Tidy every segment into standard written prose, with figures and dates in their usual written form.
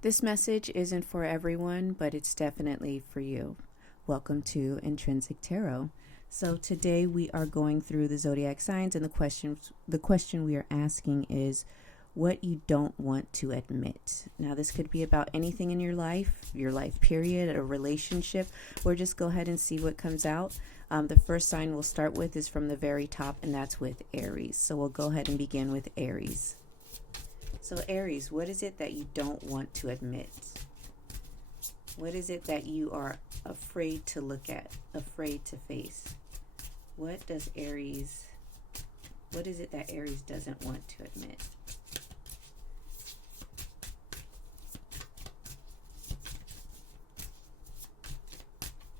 This message isn't for everyone, but it's definitely for you. Welcome to Intrinsic Tarot. So today we are going through the zodiac signs, and the question we are asking is what you don't want to admit. Now this could be about anything in your life period, a relationship, or just go ahead and see what comes out. The first sign we'll start with is from the very top, and that's with Aries. So we'll go ahead and begin with Aries. So Aries, what is it that you don't want to admit? What is it that you are afraid to look at, afraid to face? What is it that Aries doesn't want to admit?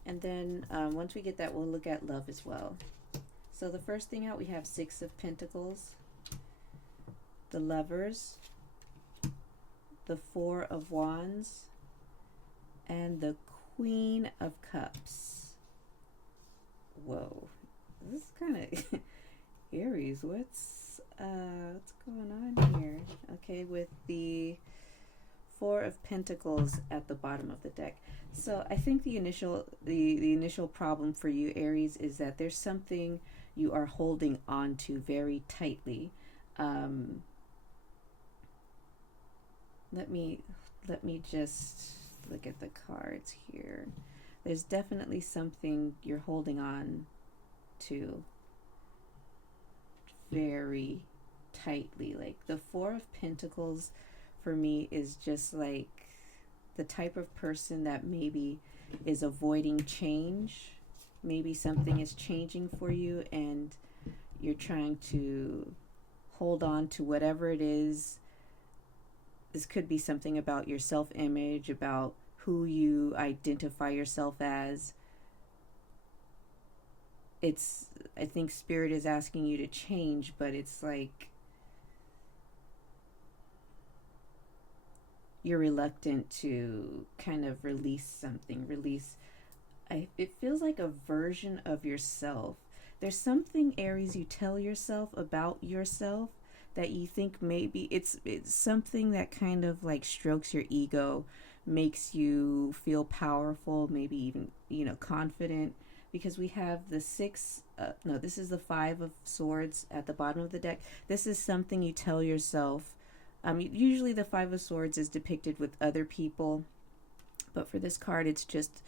And then once we get that, we'll look at love as well. So the first thing out, we have Six of Pentacles, the Lovers, the Four of Wands, and the Queen of Cups. Whoa, this is kind of Aries. What's going on here? Okay, with the Four of Pentacles at the bottom of the deck. So I think the initial problem for you, Aries, is that there's something you are holding on to very tightly. Let me just look at the cards here. There's definitely something you're holding on to very tightly. Like the Four of Pentacles for me is just like the type of person that maybe is avoiding change. Maybe something is changing for you and you're trying to hold on to whatever it is. This could be something about your self-image, about who you identify yourself as. I think Spirit is asking you to change, but it's like you're reluctant to kind of release something. It feels like a version of yourself. There's something, Aries, you tell yourself about yourself that you think maybe it's something that kind of like strokes your ego, makes you feel powerful, maybe even confident, because we have the this is the Five of Swords at the bottom of the deck. This is something you tell yourself. Usually the Five of Swords is depicted with other people, but for this card it's just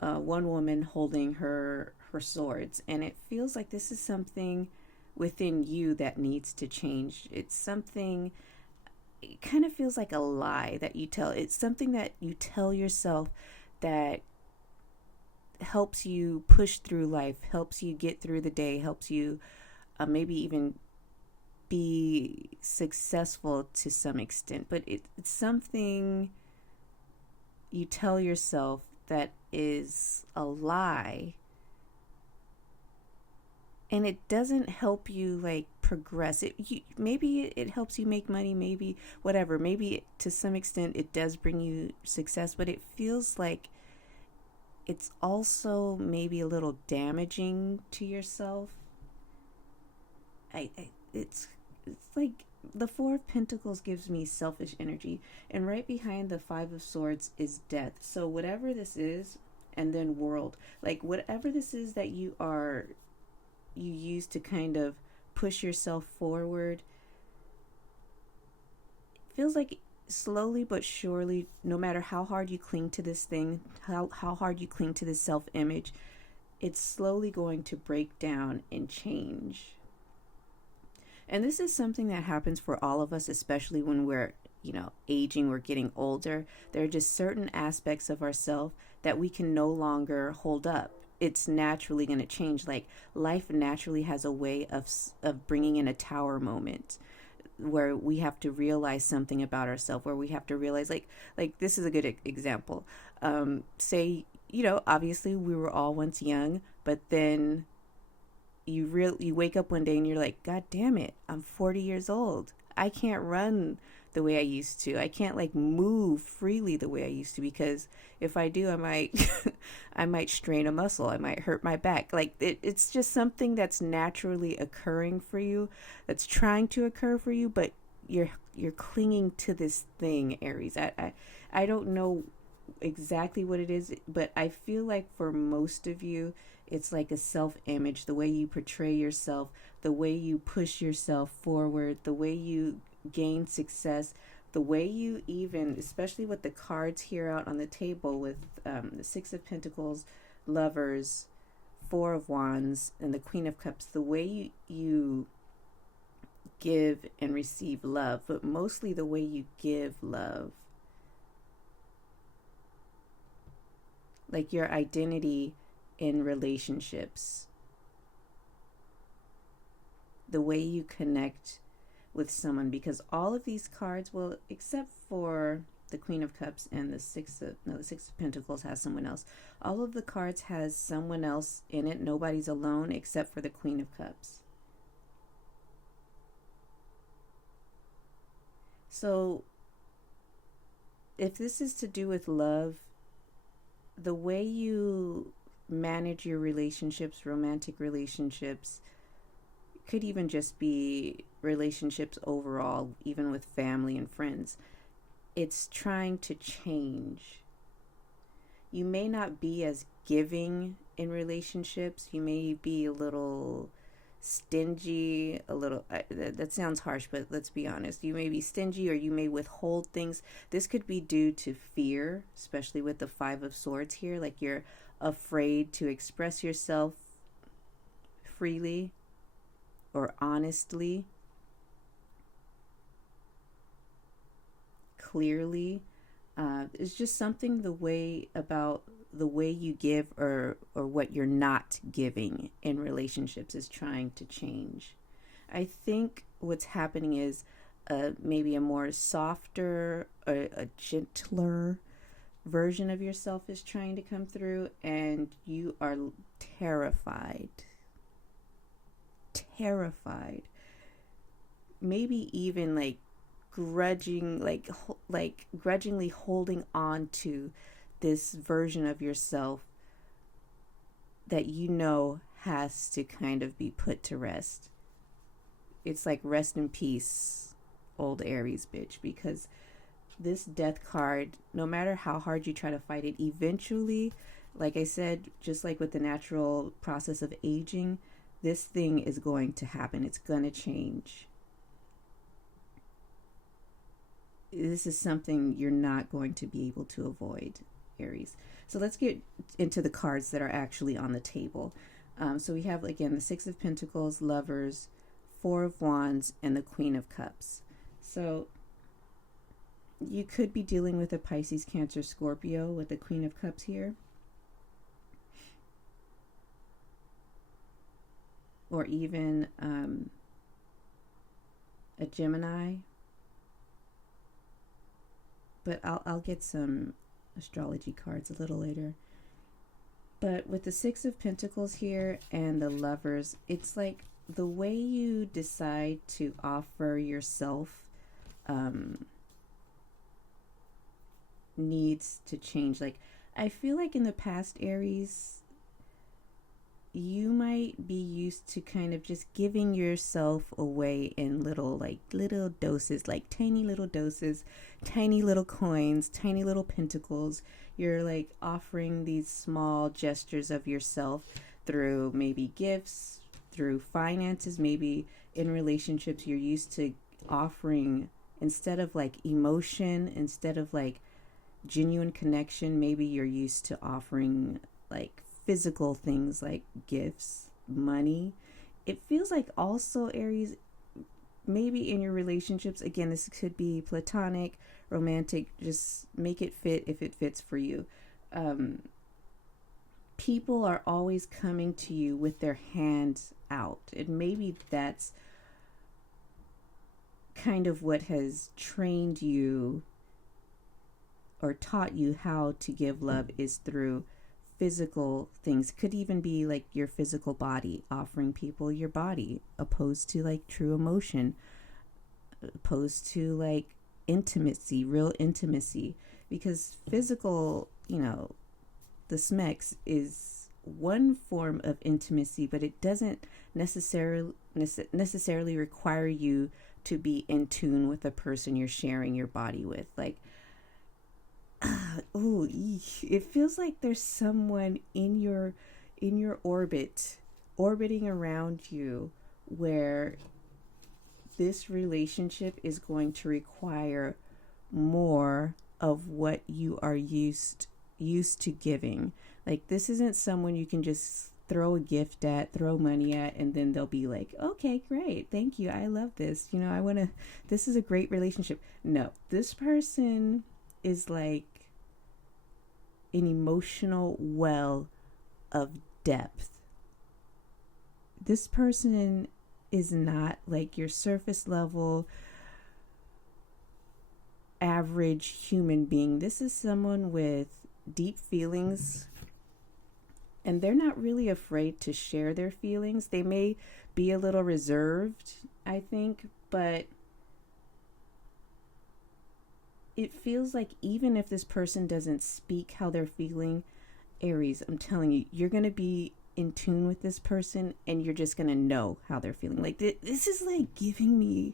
one woman holding her swords, and it feels like this is something within you that needs to change. It's something, it kind of feels like a lie that you tell. It's something that you tell yourself that helps you push through life, helps you get through the day, helps you maybe even be successful to some extent. But it's something you tell yourself that is a lie, and it doesn't help you like progress. Maybe it helps you make money, maybe whatever, maybe to some extent it does bring you success, but it feels like it's also maybe a little damaging to yourself. It's like the Four of Pentacles gives me selfish energy, and right behind the Five of Swords is death. So whatever this is, and then world, like whatever this is that you use to kind of push yourself forward, it feels like slowly but surely, no matter how hard you cling to this thing, how hard you cling to this self-image, it's slowly going to break down and change. And this is something that happens for all of us, especially when we're, aging, we're getting older. There are just certain aspects of ourselves that we can no longer hold up. It's naturally going to change. Like life naturally has a way of bringing in a tower moment where we have to realize something about ourselves, where we have to realize like this is a good example. Say, obviously we were all once young, but then you wake up one day and you're like, God damn it, I'm 40 years old. I can't run the way I used to. I can't like move freely the way I used to, because if I do, I might I might strain a muscle. I might hurt my back. Like it's just something that's naturally occurring for you, that's trying to occur for you, but you're clinging to this thing, Aries. I don't know exactly what it is, but I feel like for most of you, it's like a self image, the way you portray yourself, the way you push yourself forward, the way you gain success, the way you even, especially with the cards here out on the table with the Six of Pentacles, Lovers, Four of Wands, and the Queen of Cups, the way you give and receive love, but mostly the way you give love. Like your identity in relationships, the way you connect with someone, because all of these cards, well, except for the Queen of Cups and the Six of Pentacles has someone else. All of the cards has someone else in it. Nobody's alone except for the Queen of Cups. So if this is to do with love, the way you manage your relationships, romantic relationships, could even just be relationships overall, even with family and friends, it's trying to change. You may not be as giving in relationships. You may be a little stingy, a little, that sounds harsh, but let's be honest. You may be stingy, or you may withhold things. This could be due to fear, especially with the Five of Swords here. Like you're afraid to express yourself freely or honestly, clearly. It's just something the way you give, or what you're not giving in relationships is trying to change. I think what's happening is maybe a more softer, a gentler version of yourself is trying to come through, and you are terrified, maybe even like grudgingly holding on to this version of yourself that you know has to kind of be put to rest. It's like rest in peace, old Aries bitch, because this Death card, no matter how hard you try to fight it, eventually, like I said, just like with the natural process of aging, this thing is going to happen. It's going to change. This is something you're not going to be able to avoid, Aries. So let's get into the cards that are actually on the table. So we have, again, the Six of Pentacles, Lovers, Four of Wands, and the Queen of Cups. So you could be dealing with a Pisces, Cancer, Scorpio with the Queen of Cups here. Or even a Gemini. But I'll get some astrology cards a little later. But with the Six of Pentacles here and the Lovers, it's like the way you decide to offer yourself needs to change. Like, I feel like in the past, Aries, you might be used to kind of just giving yourself away in little doses, like tiny little doses, tiny little coins, tiny little pentacles. You're like offering these small gestures of yourself through maybe gifts, through finances. Maybe in relationships, you're used to offering, instead of like emotion, instead of like genuine connection, maybe you're used to offering like physical things like gifts, money. It feels like also, Aries, maybe in your relationships, again, this could be platonic, romantic, just make it fit if it fits for you. People are always coming to you with their hands out, and maybe that's kind of what has trained you or taught you how to give love, is through physical things. Could even be like your physical body, offering people your body, opposed to like true emotion, opposed to like intimacy, real intimacy. Because physical, the smex is one form of intimacy, but it doesn't necessarily require you to be in tune with the person you're sharing your body with. Like, oh, it feels like there's someone in your orbit, orbiting around you, where this relationship is going to require more of what you are used to giving. Like, this isn't someone you can just throw a gift at, throw money at, and then they'll be like, okay, great, thank you, I love this, I want to, this is a great relationship. No, this person is like an emotional well of depth. This person is not like your surface level average human being. This is someone with deep feelings, and they're not really afraid to share their feelings. They may be a little reserved, I think, but it feels like even if this person doesn't speak how they're feeling, Aries, I'm telling you, you're going to be in tune with this person, and you're just going to know how they're feeling. Like, this is like giving me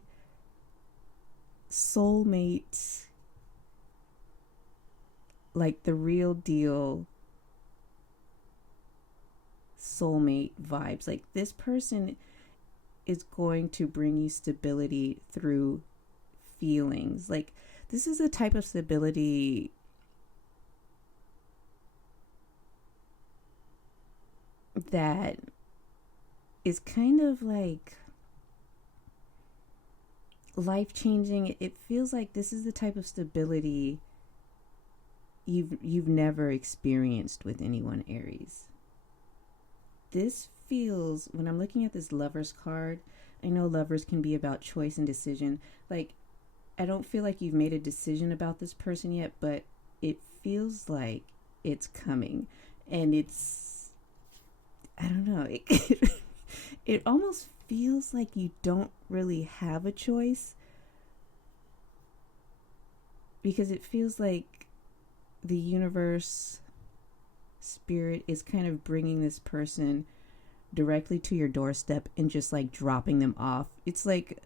soulmates, like the real deal soulmate vibes. Like, this person is going to bring you stability through feelings. Like, this is a type of stability that is kind of like life-changing. It feels like this is the type of stability you've never experienced with anyone, Aries. This feels, when I'm looking at this Lovers card, I know Lovers can be about choice and decision. Like, I don't feel like you've made a decision about this person yet, but it feels like it's coming. And it's, I don't know, it almost feels like you don't really have a choice, because it feels like the universe, spirit, is kind of bringing this person directly to your doorstep and just like dropping them off. It's like,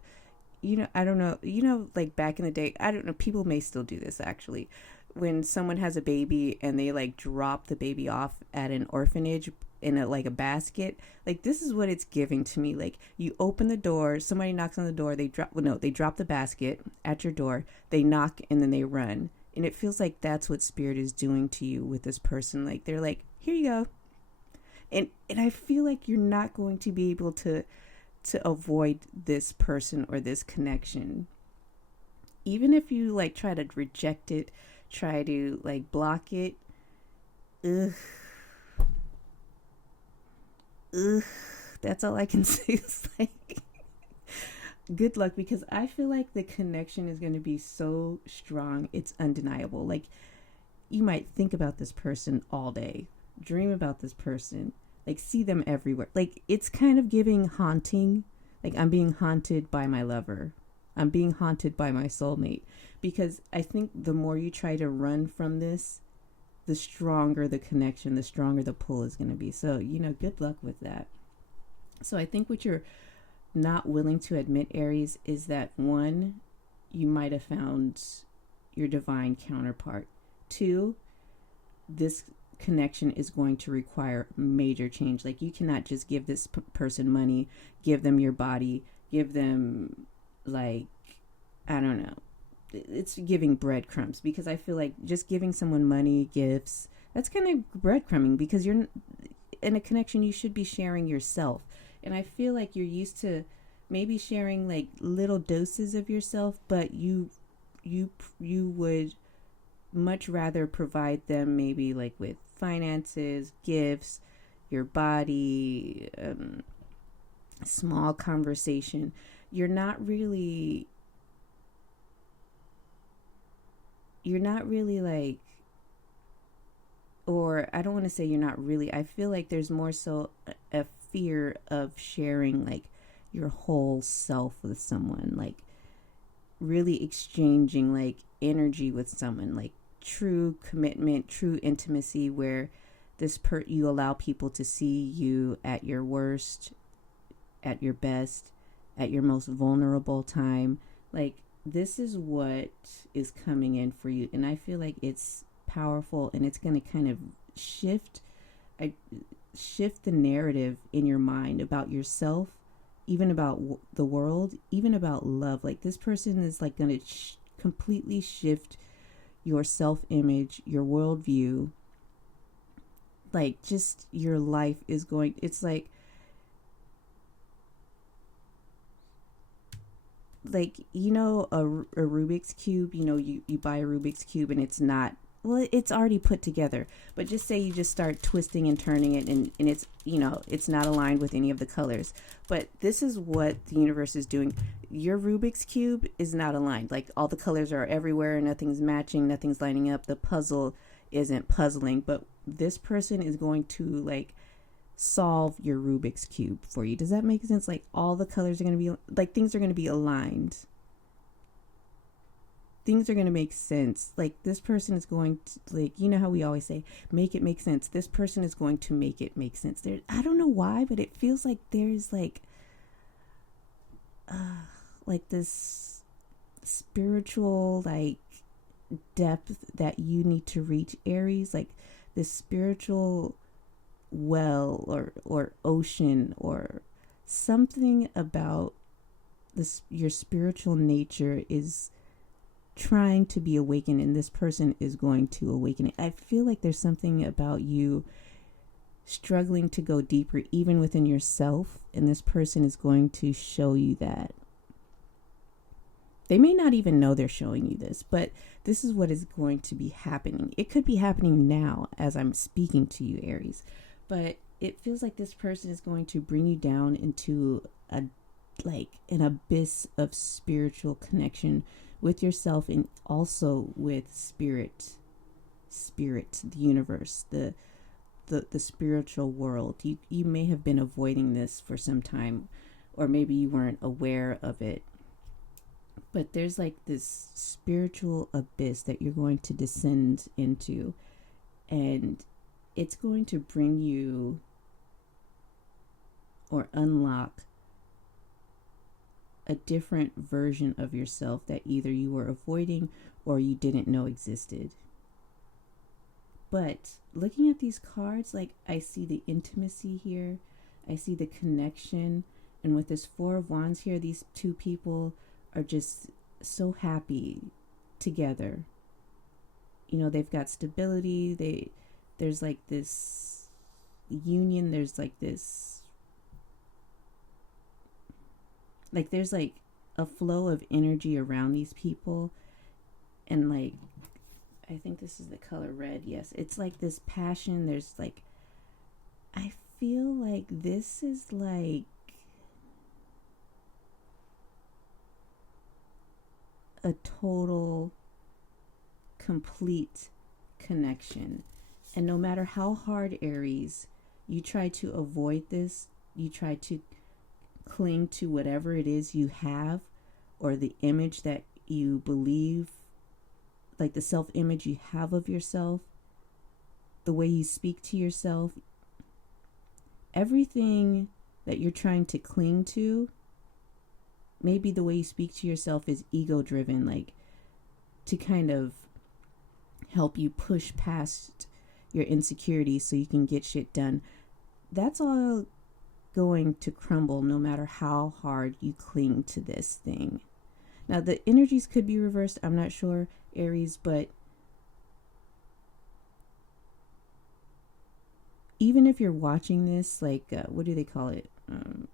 I don't know, like back in the day, I don't know, people may still do this actually, when someone has a baby and they like drop the baby off at an orphanage in a basket. Like, this is what it's giving to me. Like, you open the door, somebody knocks on the door, they drop the basket at your door, they knock, and then they run. And it feels like that's what spirit is doing to you with this person. Like, they're like, here you go. And I feel like you're not going to be able to avoid this person or this connection. Even if you like try to reject it, try to like block it, ugh, that's all I can say. Is like, good luck, because I feel like the connection is going to be so strong, it's undeniable. Like, you might think about this person all day, dream about this person, like see them everywhere. Like, it's kind of giving haunting. Like, I'm being haunted by my lover, I'm being haunted by my soulmate, because I think the more you try to run from this, the stronger the connection, the stronger the pull is going to be. So, good luck with that. So I think what you're not willing to admit, Aries, is that, one, you might have found your divine counterpart. Two, this connection is going to require major change. Like, you cannot just give this person money, give them your body, give them, like, I don't know, it's giving breadcrumbs, because I feel like just giving someone money, gifts, that's kind of breadcrumbing, because you're in a connection, you should be sharing yourself. And I feel like you're used to maybe sharing like little doses of yourself, but you would much rather provide them maybe like with finances, gifts, your body, small conversation. You're not really like, or I don't want to say you're not really, I feel like there's more so a fear of sharing like your whole self with someone, like really exchanging like energy with someone, like true commitment, true intimacy, where you allow people to see you at your worst, at your best, at your most vulnerable time. Like, this is what is coming in for you. And I feel like it's powerful, and it's going to kind of shift I shift the narrative in your mind about yourself, even about the world, even about love. Like, this person is like going to completely shift your self-image, your worldview. Like, just your life is going, it's like, you know, a Rubik's cube, you know, you buy a Rubik's cube and it's not, well, it's already put together, but just say you just start twisting and turning it, and it's, you know, it's not aligned with any of the colors. But this is what the universe is doing. Your Rubik's cube is not aligned. Like, all the colors are everywhere, nothing's matching, nothing's lining up, the puzzle isn't puzzling. But this person is going to, like, solve your Rubik's cube for you. Does that make sense? Like, all the colors are going to be, like, things are going to be aligned. Things are going to make sense. Like, this person is going to, like, you know how we always say, make it make sense. This person is going to make it make sense. There, I don't know why, but it feels like there's like this spiritual, like, depth that you need to reach, Aries. Like, this spiritual well, or ocean, or something about this, your spiritual nature is trying to be awakened, and this person is going to awaken it. I feel like there's something about you struggling to go deeper even within yourself, and this person is going to show you that. They may not even know they're showing you this, but this is what is going to be happening. It could be happening now as I'm speaking to you, Aries, but it feels like this person is going to bring you down into like an abyss of spiritual connection with yourself, and also with spirit, the universe, the spiritual world. You may have been avoiding this for some time, or maybe you weren't aware of it. But there's like this spiritual abyss that you're going to descend into, and it's going to bring you, or unlock, a different version of yourself that either you were avoiding or you didn't know existed. But looking at these cards, like, I see the intimacy here, I see the connection, and with this Four of Wands here, these two people are just so happy together. You know, they've got stability, there's like this union, there's like this, like, there's like a flow of energy around these people. And, like, I think this is the color red. Yes, it's like this passion. There's like, I feel like this is like a total, complete connection. And no matter how hard, Aries, you try to avoid this, you try to cling to whatever it is you have, or the image that you believe, like the self-image you have of yourself, the way you speak to yourself, everything that you're trying to cling to, maybe the way you speak to yourself is ego driven, like, to kind of help you push past your insecurities so you can get shit done. That's all going to crumble no matter how hard you cling to this thing. Now, the energies could be reversed. I'm not sure, Aries, but even if you're watching this, like, what do they call it?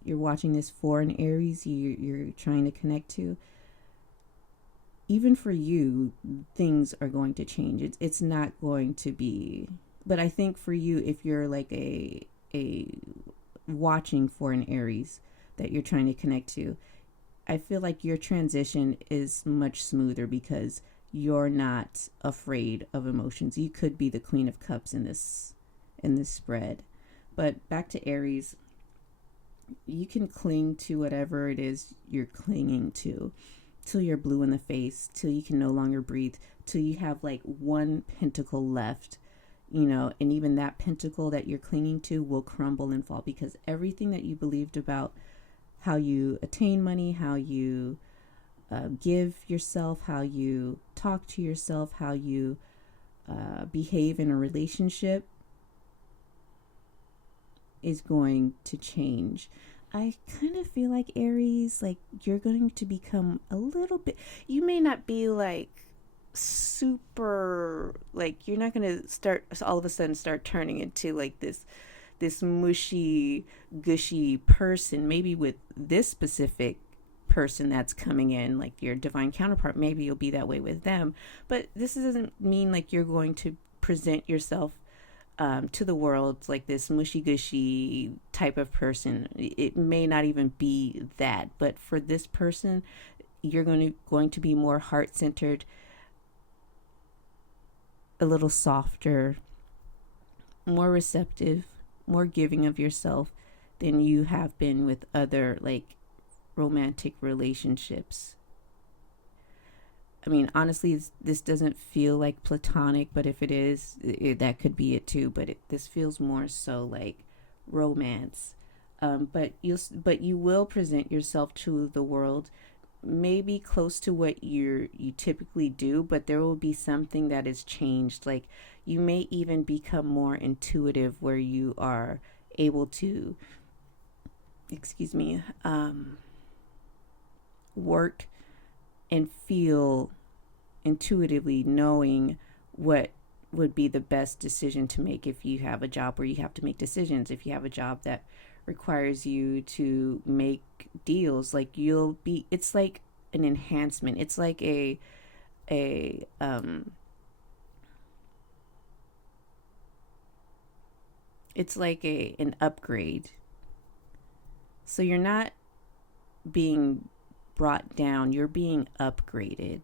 You're watching this for an Aries you're trying to connect to. Even for you, things are going to change. It's not going to be. But I think for you, if you're like a watching for an Aries that you're trying to connect to, I feel like your transition is much smoother because you're not afraid of emotions. You could be the Queen of Cups in this spread. But back to Aries, you can cling to whatever it is you're clinging to till you're blue in the face, till you can no longer breathe, till you have like one pentacle left, you know, and even that pentacle that you're clinging to will crumble and fall, because everything that you believed about how you attain money, how you give yourself, how you talk to yourself, how you behave in a relationship is going to change. I kind of feel like Aries, like you're going to become a little bit, you may not be like super, like you're not going to start all of a sudden start turning into like this mushy gushy person. Maybe with this specific person that's coming in, like your divine counterpart, maybe you'll be that way with them, but this doesn't mean like you're going to present yourself to the world like this mushy gushy type of person. It may not even be that, but for this person, you're going to be more heart centered, a little softer, more receptive, more giving of yourself than you have been with other like romantic relationships. I mean, honestly, this doesn't feel like platonic, but if it is, that could be it too. But this feels more so like romance. But you will present yourself to the world, maybe close to what you typically do, but there will be something that is changed. Like you may even become more intuitive, where you are able to, excuse me, work and feel intuitively, knowing what would be the best decision to make. If you have a job where you have to make decisions, if you have a job that requires you to make deals, like you'll be, it's like an enhancement, it's like a it's like a an upgrade. So you're not being brought down, you're being upgraded.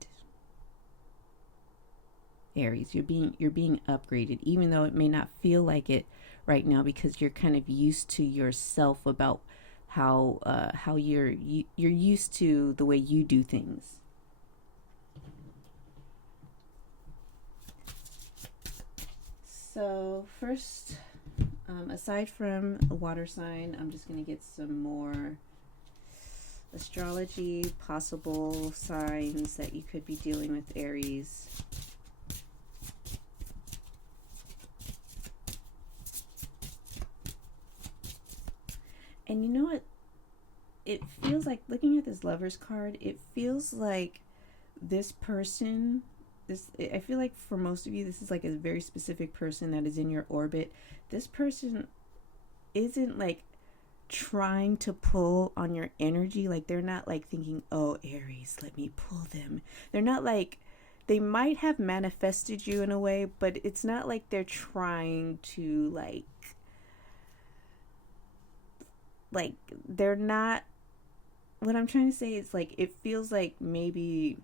Aries, you're being upgraded, even though it may not feel like it right now, because you're kind of used to yourself about how you're used to the way you do things. So first, aside from a water sign, I'm just gonna get some more astrology, possible signs that you could be dealing with, Aries. And you know what? It feels like, looking at this Lover's card, it feels like this person, I feel like for most of you, this is like a very specific person that is in your orbit. This person isn't like trying to pull on your energy. Like they're not like thinking, oh, Aries, let me pull them. They're not like, they might have manifested you in a way, but it's not like they're trying to like they're not, what I'm trying to say is like it feels like maybe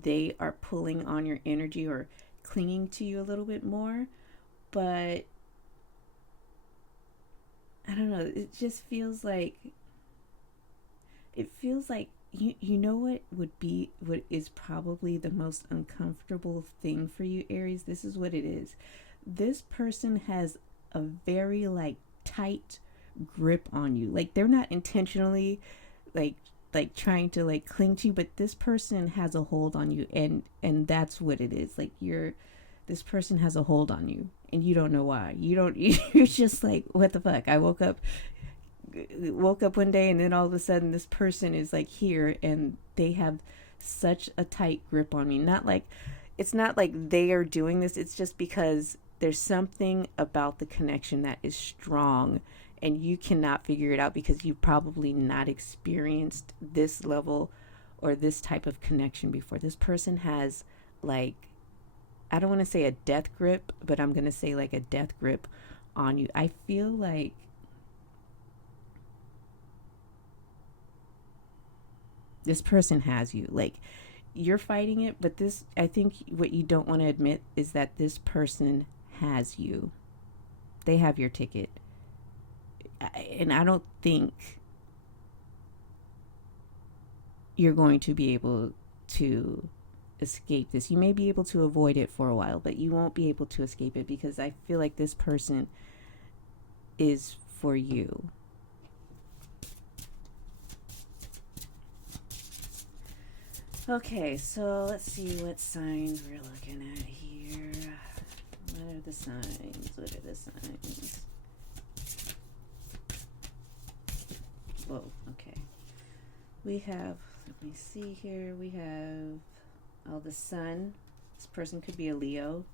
they are pulling on your energy or clinging to you a little bit more, but I don't know, it just feels like, you know what is probably the most uncomfortable thing for you, Aries? This is what it is. This person has a very like tight grip on you. Like they're not intentionally like trying to like cling to you, but this person has a hold on you, and that's what it is. Like this person has a hold on you and you don't know why. You're just like, what the fuck? I woke up one day and then all of a sudden this person is like here and they have such a tight grip on me. Not like, it's not like they are doing this, it's just because there's something about the connection that is strong and you cannot figure it out because you've probably not experienced this level or this type of connection before. This person has like, I don't want to say a death grip, but I'm going to say like a death grip on you. I feel like this person has you. Like you're fighting it, but this, I think what you don't want to admit is that this person has you. They have your ticket. And I don't think you're going to be able to escape this. You may be able to avoid it for a while, but you won't be able to escape it because I feel like this person is for you. Okay, so let's see what signs we're looking at here. What are the signs? What are the signs? Whoa, okay. We have, let me see here, we have, oh, the sun. This person could be a Leo.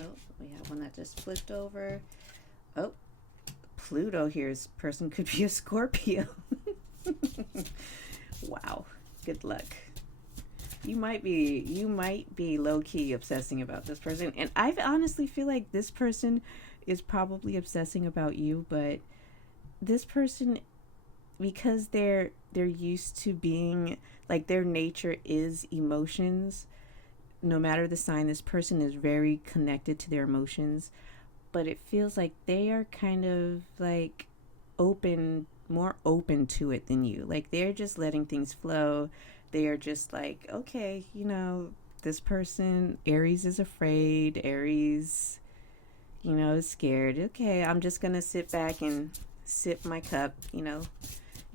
Oh, we have one that just flipped over. Oh, Pluto here. This person could be a Scorpio. Wow, good luck. You might be low-key obsessing about this person, and I honestly feel like this person is probably obsessing about you, but this person, because they're used to being like, their nature is emotions. No matter the sign, this person is very connected to their emotions, but it feels like they are kind of like more open to it than you. Like, they're just letting things flow. They are just like, okay, this person, Aries, is afraid. Aries, is scared. Okay, I'm just gonna sit back and sip my cup, and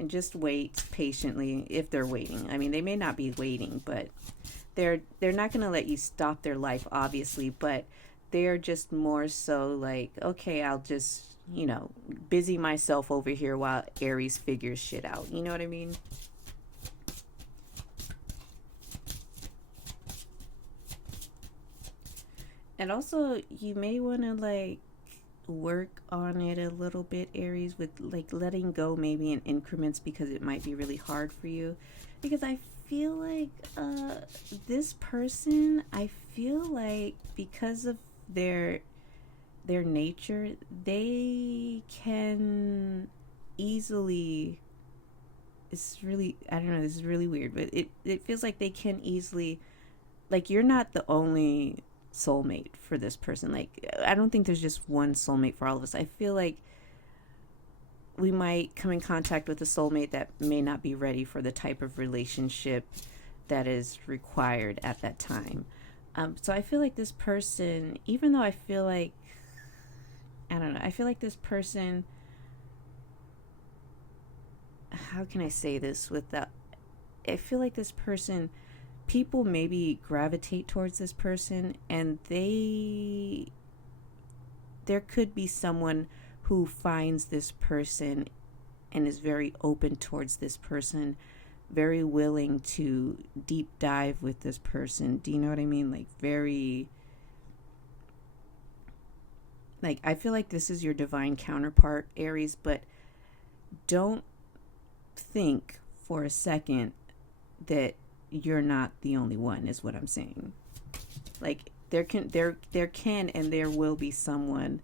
just wait patiently if they're waiting. I mean, they may not be waiting, but they're not going to let you stop their life, obviously, but they're just more so like, okay, I'll just, busy myself over here while Aries figures shit out. You know what I mean? And also, you may want to like work on it a little bit, Aries, with like letting go maybe in increments, because it might be really hard for you. Because I feel like this person, I feel like because of their nature, they can easily, it's really, I don't know, this is really weird, but it feels like they can easily, like, you're not the only soulmate for this person. Like, I don't think there's just one soulmate for all of us. I feel like we might come in contact with a soulmate that may not be ready for the type of relationship that is required at that time. So I feel like this person, even though I feel like, I don't know, I feel like this person, how can I say this without, I feel like this person, people maybe gravitate towards this person, and there could be someone who finds this person and is very open towards this person, very willing to deep dive with this person. Do you know what I mean? Like, very, like, I feel like this is your divine counterpart, Aries, but don't think for a second that you're not the only one, is what I'm saying. Like, there can and there will be someone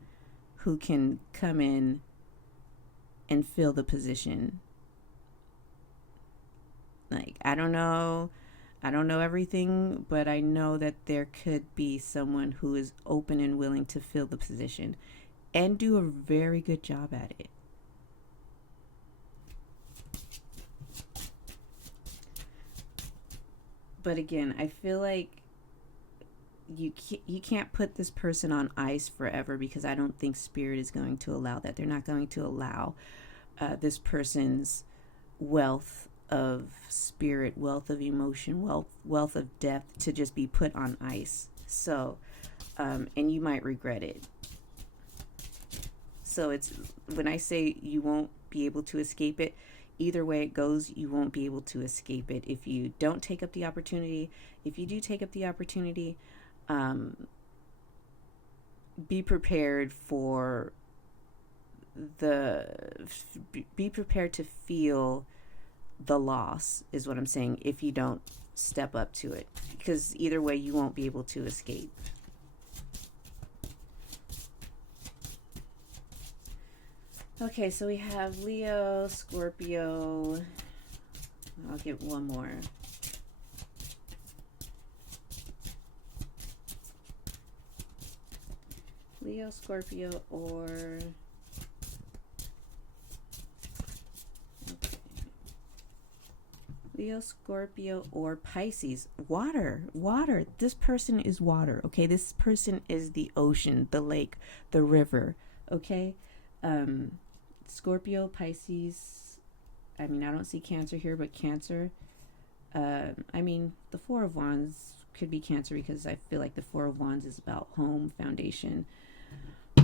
who can come in and fill the position. Like, I don't know everything, but I know that there could be someone who is open and willing to fill the position and do a very good job at it. But again, I feel like you can't put this person on ice forever, because I don't think spirit is going to allow that. They're not going to allow this person's wealth of spirit, wealth of emotion, wealth of depth to just be put on ice. So, and you might regret it. So it's, when I say you won't be able to escape it, either way it goes, you won't be able to escape it if you don't take up the opportunity. If you do take up the opportunity, be prepared for be prepared to feel the loss, is what I'm saying, if you don't step up to it, because either way you won't be able to escape. Okay, so we have Leo, Scorpio. I'll get one more. Leo, Scorpio, or Leo, Scorpio, or Pisces. Water. This person is water. Okay, this person is the ocean, the lake, the river. Okay, Scorpio, Pisces, I mean, I don't see Cancer here, but Cancer, I mean, the Four of Wands could be Cancer because I feel like the Four of Wands is about home, foundation,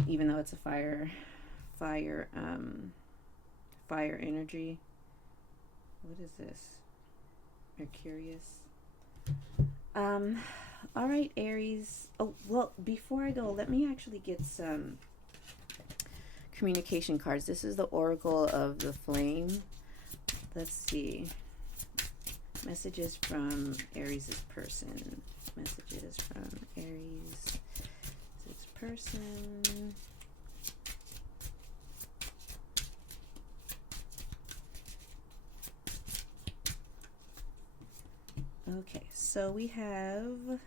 even though it's a fire energy. What is this? Mercurius. All right, Aries. Oh, well, before I go, let me actually get some communication cards. This is the Oracle of the Flame. Let's see. Messages from Aries' person. Messages from Aries' person. Okay, so we have, let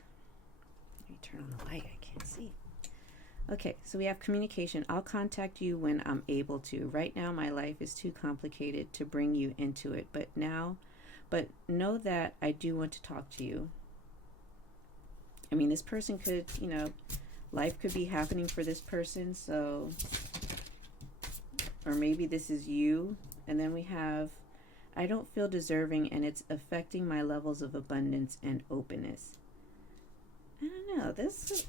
me turn on the light, I can't see. Okay, so we have communication. I'll contact you when I'm able to. Right now, my life is too complicated to bring you into it, but know that I do want to talk to you. I mean, this person could, you know, life could be happening for this person, so, or maybe this is you. And then we have, I don't feel deserving and it's affecting my levels of abundance and openness. I don't know.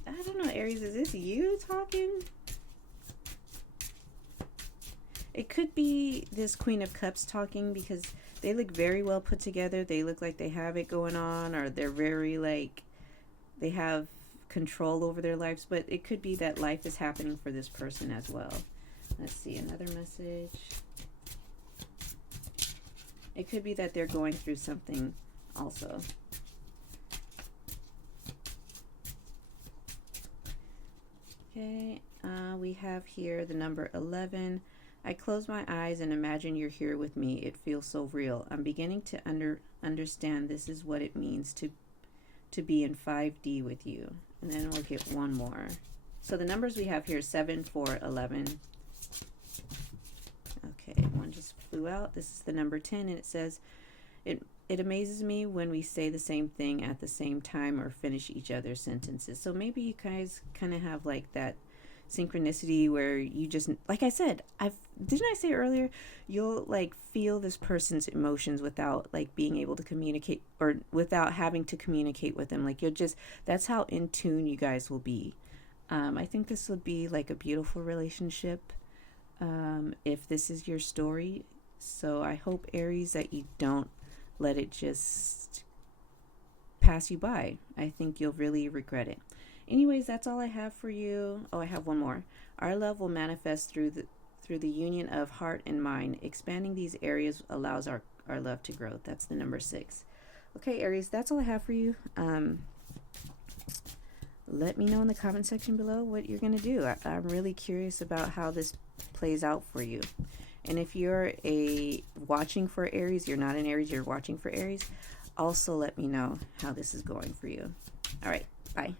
I don't know, Aries, is this you talking? It could be this Queen of Cups talking because they look very well put together. They look like they have it going on, or they're very like, they have control over their lives, but it could be that life is happening for this person as well. Let's see, another message. It could be that they're going through something also. Okay, we have here the number 11. I close my eyes and imagine you're here with me. It feels so real. I'm beginning to understand this is what it means to be in 5D with you. And then we'll get one more. So the numbers we have here, 7, 4, 11. Okay, one just flew out. This is the number 10, and it says, it amazes me when we say the same thing at the same time or finish each other's sentences. So maybe you guys kind of have like that synchronicity where you just, like I said, didn't I say earlier, you'll like feel this person's emotions without like being able to communicate, or without having to communicate with them. Like you'll just, that's how in tune you guys will be. I think this would be like a beautiful relationship if this is your story. So I hope, Aries, that you don't let it just pass you by. I think you'll really regret it. Anyways, that's all I have for you. Oh, I have one more. Our love will manifest through the union of heart and mind. Expanding these areas allows our love to grow. That's the number 6. Okay, Aries, that's all I have for you. Let me know in the comment section below what you're going to do. I'm really curious about how this plays out for you. And if you're watching for Aries, you're not an Aries, you're watching for Aries, also let me know how this is going for you. All right, bye.